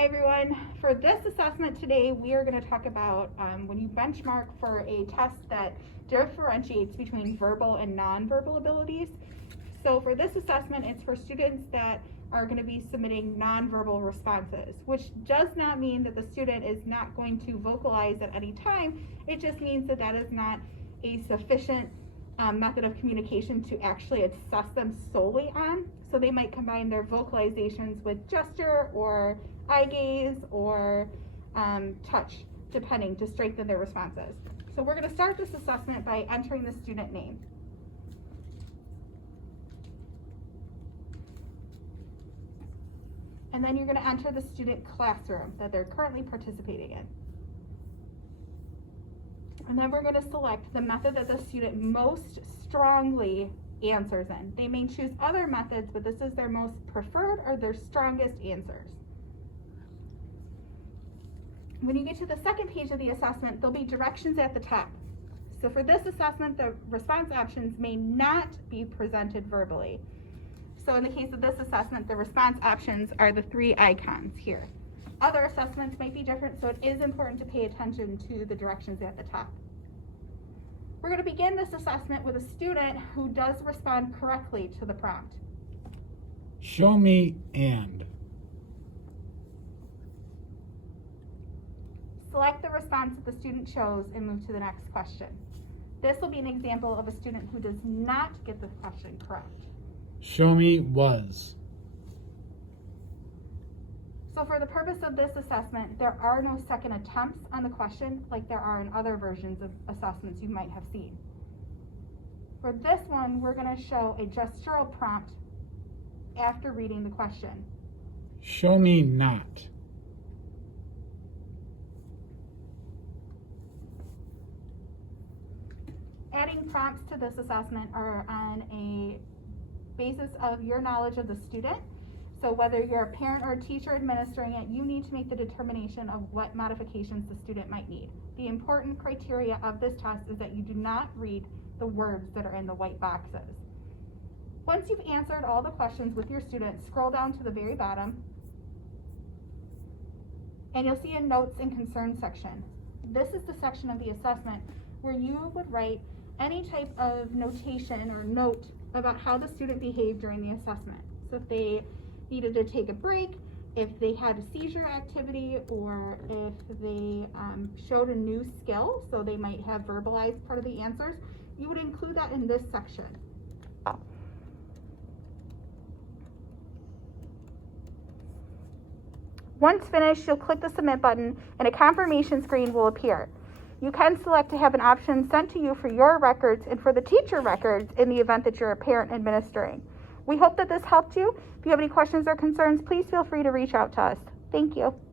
Hi everyone. For this assessment today, we are going to talk about when you benchmark for a test that differentiates between verbal and nonverbal abilities. So for this assessment, it's for students that are going to be submitting nonverbal responses, which does not mean that the student is not going to vocalize at any time. It just means that that is not a sufficient method of communication to actually assess them solely on. So they might combine their vocalizations with gesture or eye gaze or touch, depending, to strengthen their responses. So we're going to start this assessment by entering the student name. And then you're going to enter the student classroom that they're currently participating in. And then we're going to select the method that the student most strongly answers in. They may choose other methods, but this is their most preferred or their strongest answers. When you get to the second page of the assessment, there'll be directions at the top. So for this assessment, the response options may not be presented verbally. So in the case of this assessment, the response options are the three icons here. Other assessments might be different, so it is important to pay attention to the directions at the top. We're going to begin this assessment with a student who does respond correctly to the prompt. Show me and. Select the response that the student chose and move to the next question. This will be an example of a student who does not get this question correct. Show me was. So for the purpose of this assessment, there are no second attempts on the question like there are in other versions of assessments you might have seen. For this one, we're going to show a gestural prompt after reading the question. Show me not. Adding prompts to this assessment are on a basis of your knowledge of the student. So whether you're a parent or a teacher administering it, you need to make the determination of what modifications the student might need. The important criteria of this test is that you do not read the words that are in the white boxes. Once you've answered all the questions with your student, scroll down to the very bottom, and you'll see a notes and concerns section. This is the section of the assessment where you would write any type of notation or note about how the student behaved during the assessment. So if they needed to take a break, if they had a seizure activity, or if they showed a new skill, so they might have verbalized part of the answers, you would include that in this section. Once finished, you'll click the submit button and a confirmation screen will appear. You can select to have an option sent to you for your records and for the teacher records in the event that you're a parent administering. We hope that this helped you. If you have any questions or concerns, please feel free to reach out to us. Thank you.